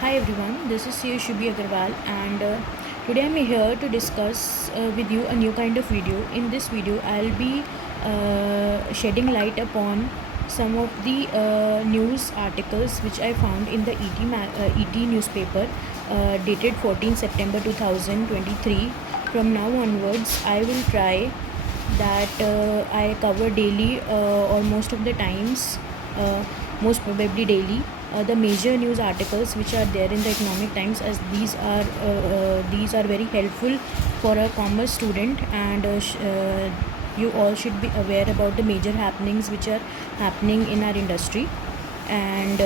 Hi everyone, this is Shubhi Agarwal and today I'm here to discuss with you a new kind of video. In this video, I'll be shedding light upon some of the news articles which I found in the ET newspaper dated 14 September 2023. From now onwards, I will try that I cover daily or most of the times, most probably daily, the major news articles which are there in the Economic Times, as these are very helpful for a commerce student, and you all should be aware about the major happenings which are happening in our industry. And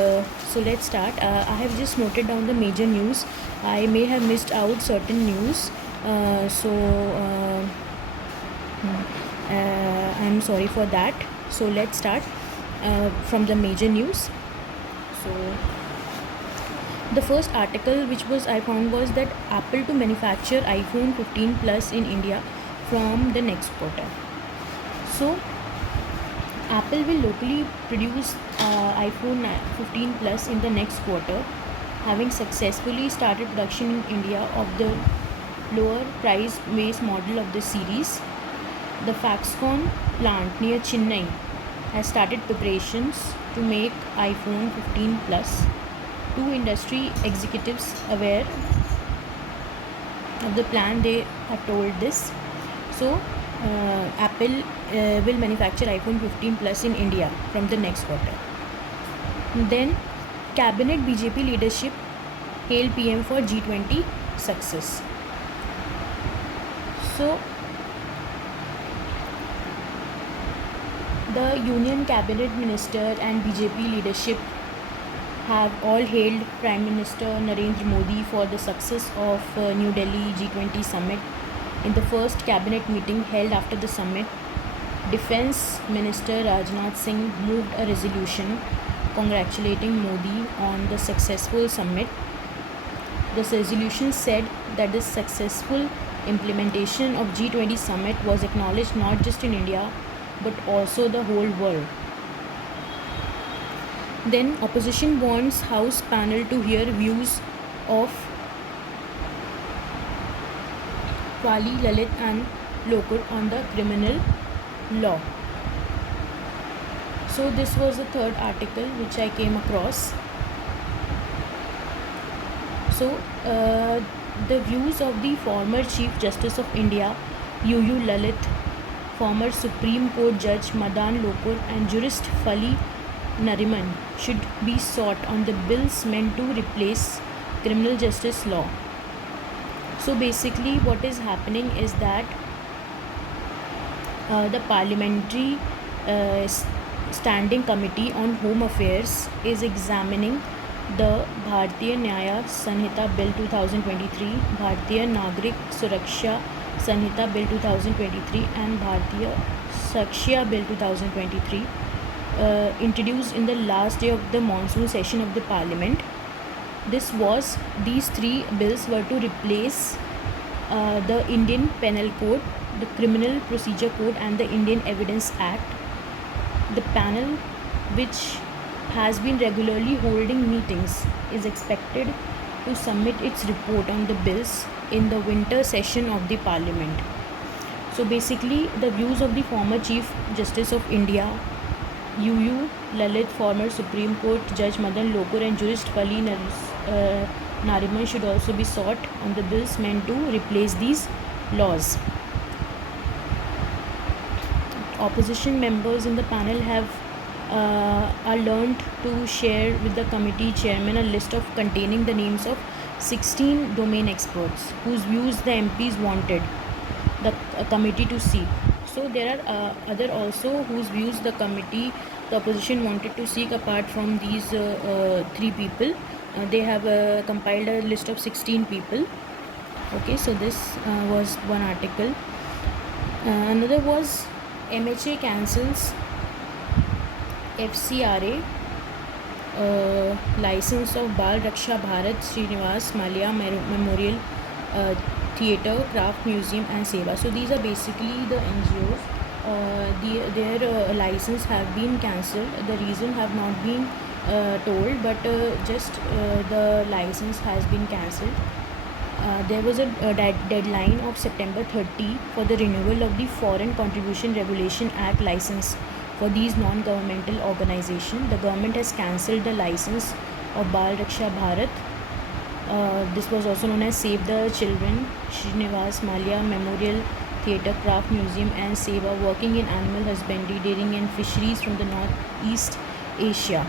so let's start. I have just noted down the major news. I may have missed out certain news, so I'm sorry for that. So let's start from the major news. So the first article which was I found was that Apple to manufacture iPhone 15 Plus in India from the next quarter. So Apple will locally produce iPhone 15 Plus in the next quarter, having successfully started production in India of the lower price base model of the series. The Foxconn plant near Chennai has started preparations to make iPhone 15 Plus. Two industry executives aware of the plan, they have told this. So Apple will manufacture iPhone 15 Plus in India from the next quarter. Then Cabinet BJP leadership hail PM for G20 success. So the Union Cabinet Minister and BJP leadership have all hailed Prime Minister Narendra Modi for the success of New Delhi G20 summit. In the first cabinet meeting held after the summit, Defence Minister Rajnath Singh moved a resolution congratulating Modi on the successful summit. The resolution said that the successful implementation of G20 summit was acknowledged not just in India but also the whole world. Then opposition wants House panel to hear views of Wali, Lalit and Lokur on the criminal law. So this was the third article which I came across. So the views of the former Chief Justice of India, UU Lalit, former Supreme Court Judge Madan Lokur and jurist Fali Nariman should be sought on the bills meant to replace criminal justice law. So basically what is happening is that the Parliamentary Standing Committee on Home Affairs is examining the Bharatiya Nyaya Sanhita Bill 2023, Bharatiya Nagrik Suraksha Sanhita Bill 2023 and Bharatiya Sakshya Bill 2023, introduced in the last day of the monsoon session of the Parliament. These three bills were to replace the Indian Penal Code, the Criminal Procedure Code and the Indian Evidence Act. The panel, which has been regularly holding meetings, is expected to submit its report on the bills in the winter session of the Parliament. So basically the views of the former Chief Justice of India, UU Lalit, former Supreme Court Judge Madan Lokur and jurist Fali Nariman should also be sought on the bills meant to replace these laws. Opposition members in the panel are learned to share with the committee chairman a list of containing the names of 16 domain experts whose views the MPs wanted the committee to seek. So there are other also whose views the opposition wanted to seek apart from these three people. They have compiled a list of 16 people. Okay, so this was one article. Another was MHA cancels FCRA license of Bal Raksha Bharat Srinivas Malia Memorial Theatre, Craft Museum and Seva. So these are basically the NGOs. Their license have been cancelled. The reason have not been told, but just the license has been cancelled. There was a deadline of September 30 for the renewal of the Foreign Contribution Regulation Act license for these non-governmental organizations. The government has cancelled the license of Bal Raksha Bharat. This was also known as Save the Children, Srinivas Malia Memorial Theatre, Craft Museum and Seva, working in animal husbandry, dairying and fisheries from the Northeast Asia.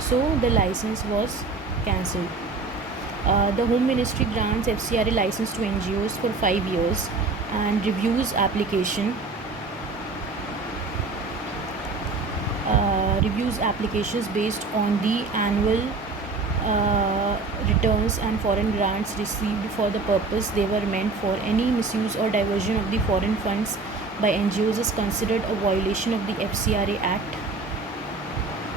So the license was cancelled. The Home Ministry grants FCRA license to NGOs for 5 years and reviews applications based on the annual returns and foreign grants received for the purpose they were meant for. Any misuse or diversion of the foreign funds by NGOs is considered a violation of the FCRA Act.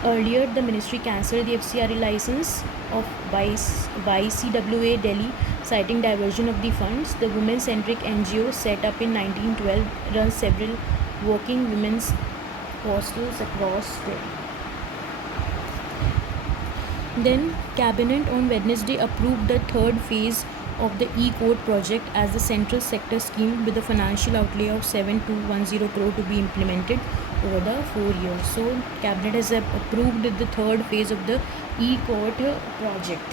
Earlier, the ministry cancelled the FCRA license of YCWA Delhi, citing diversion of the funds. The women-centric NGO set up in 1912 runs several working women's hostels across Delhi. Then, Cabinet on Wednesday approved the third phase of the E-Code project as the central sector scheme with a financial outlay of 7210 crore to be implemented over the 4 years. So, Cabinet has approved the third phase of the E-Code project.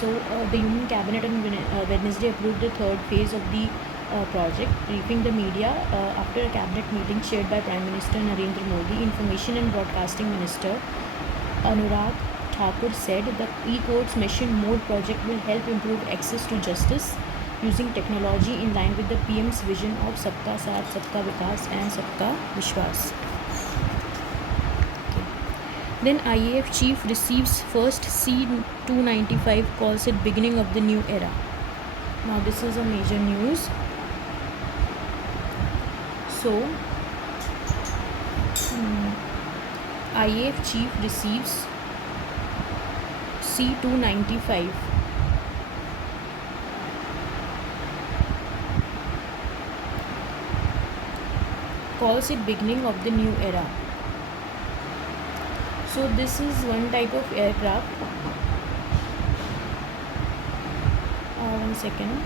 So, the Union Cabinet on Wednesday approved the third phase of the project. Briefing the media after a cabinet meeting chaired by Prime Minister Narendra Modi, Information and Broadcasting Minister Anurag Thakur said the E-Courts Mission Mode project will help improve access to justice using technology in line with the PM's vision of Sabka Saath, Sabka Vikas and Sabka Vishwas. Then IAF chief receives first C-295, calls it beginning of the new era. Now this is a major news. So IAF chief receives C-295. Calls it beginning of the new era. So this is one type of aircraft. One second.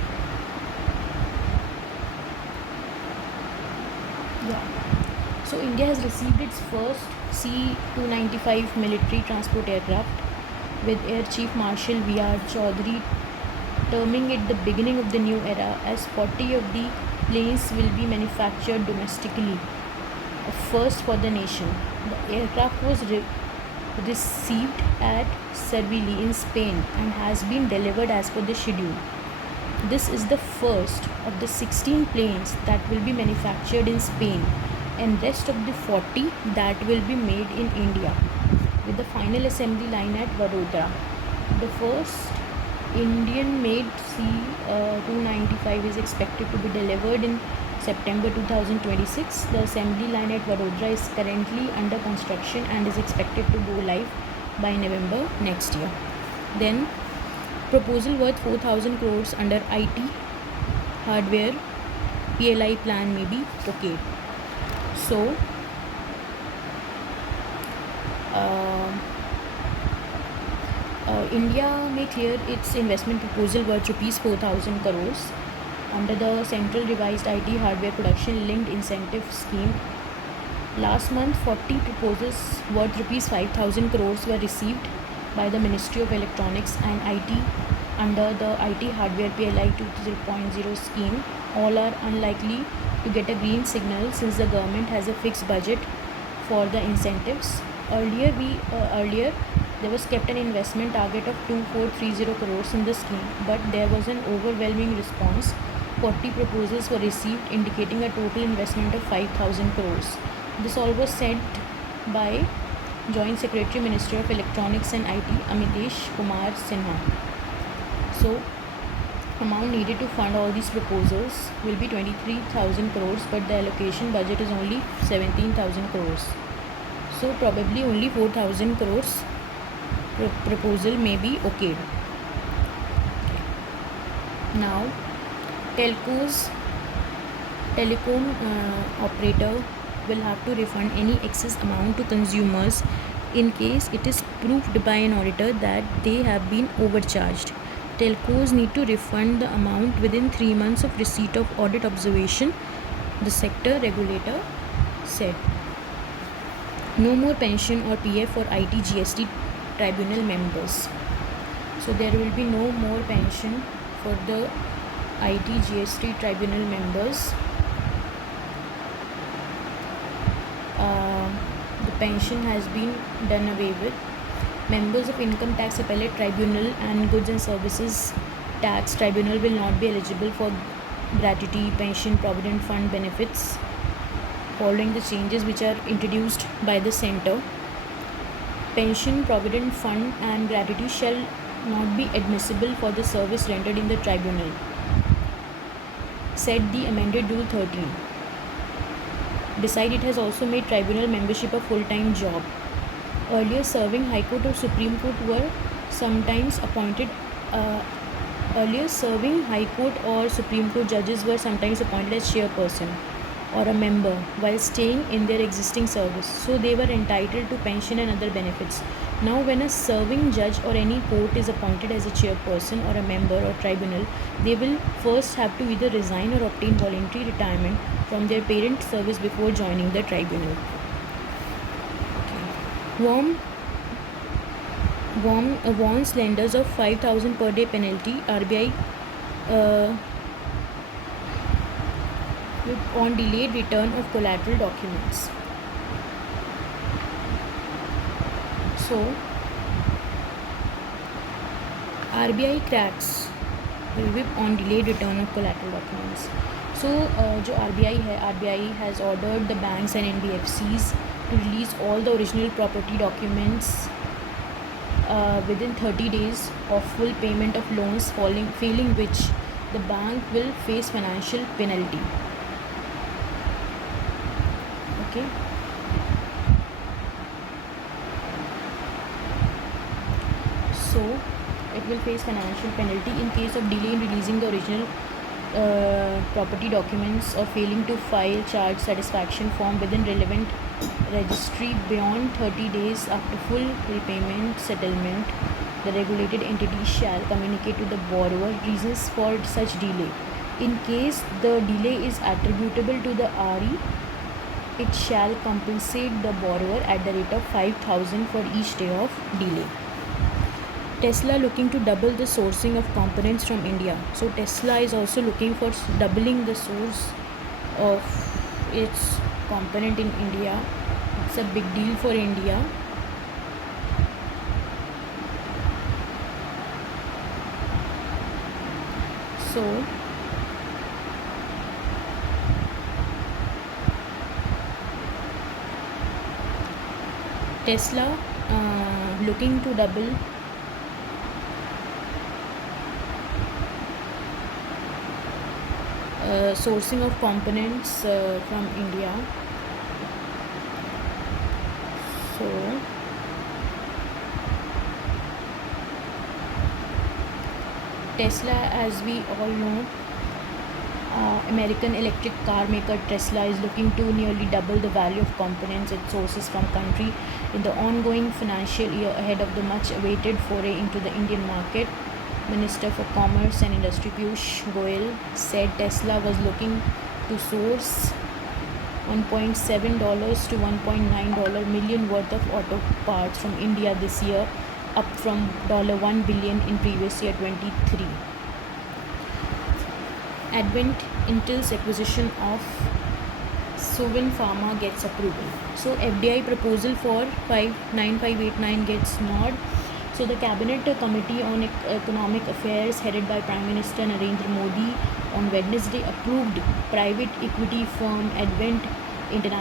Yeah. So India has received its first C-295 military transport aircraft, with Air Chief Marshal V.R. Chaudhary terming it the beginning of the new era, as 40 of the planes will be manufactured domestically, a first for the nation. The aircraft was received at Seville in Spain and has been delivered as per the schedule. This is the first of the 16 planes that will be manufactured in Spain, and rest of the 40 that will be made in India, with the final assembly line at Vadodara. The first Indian-made C-295 is expected to be delivered in September 2026. The assembly line at Vadodara is currently under construction and is expected to go live by November next year. Then, proposal worth 4,000 crores under IT hardware PLI plan may be okayed. So, India may clear its investment proposal worth rupees 4,000 crores under the Central Revised IT Hardware Production Linked Incentive Scheme. Last month, 40 proposals worth rupees 5,000 crores were received by the Ministry of Electronics and IT under the IT Hardware PLI 2.0 scheme. All are unlikely to get a green signal since the government has a fixed budget for the incentives. Earlier there was kept an investment target of 2,430 crores in the scheme, but there was an overwhelming response. 40 proposals were received, indicating a total investment of 5,000 crores. This all was said by Joint Secretary Minister of Electronics and IT Amitesh Kumar Sinha. So, amount needed to fund all these proposals will be 23,000 crores, but the allocation budget is only 17,000 crores. So, probably only 4,000 crores proposal may be okayed. Now, telecom operator will have to refund any excess amount to consumers in case it is proved by an auditor that they have been overcharged. Telcos need to refund the amount within 3 months of receipt of audit observation, the sector regulator said. No more pension or PF for IT GST tribunal members. So there will be no more pension for the IT GST tribunal members. The pension has been done away with. Members of Income Tax Appellate Tribunal and Goods and Services Tax Tribunal will not be eligible for gratuity, pension, provident fund benefits following the changes which are introduced by the centre. Pension, provident fund and gratuity shall not be admissible for the service rendered in the tribunal, said the amended Rule 13. Decide it has also made tribunal membership a full-time job. Earlier serving High Court or Supreme Court were sometimes appointed. Earlier serving High Court or Supreme Court judges were sometimes appointed as chairperson or a member while staying in their existing service, so they were entitled to pension and other benefits. Now when a serving judge or any court is appointed as a chairperson or a member or tribunal, they will first have to either resign or obtain voluntary retirement from their parent service before joining the tribunal. Warns lenders of 5,000 per day penalty. RBI on delayed return of collateral documents. So RBI cracks whip on delayed return of collateral documents. So जो RBI है, RBI has ordered the banks and NBFCs to release all the original property documents within 30 days of full payment of loans, failing which the bank will face financial penalty. Okay. So it will face financial penalty in case of delay in releasing the original property documents or failing to file charge satisfaction form within relevant registry beyond 30 days after full repayment settlement. The regulated entity shall communicate to the borrower reasons for such delay. In case the delay is attributable to the RE, it shall compensate the borrower at the rate of 5,000 for each day of delay. Tesla looking to double the sourcing of components from India. So Tesla is also looking for doubling the source of its component in India. It's a big deal for India. So Tesla looking to double sourcing of components from India. So Tesla, as we all know, American electric car maker Tesla is looking to nearly double the value of components it sources from country in the ongoing financial year ahead of the much awaited foray into the Indian market. Minister for Commerce and Industry Piyush Goyal said Tesla was looking to source $1.7 to $1.9 million worth of auto parts from India this year, up from $1 billion in previous year 23. Advent Intel's acquisition of Suvin Pharma gets approval. So FDI proposal for 59589 gets nod. So the Cabinet Committee on Economic Affairs headed by Prime Minister Narendra Modi on Wednesday approved private equity firm Advent International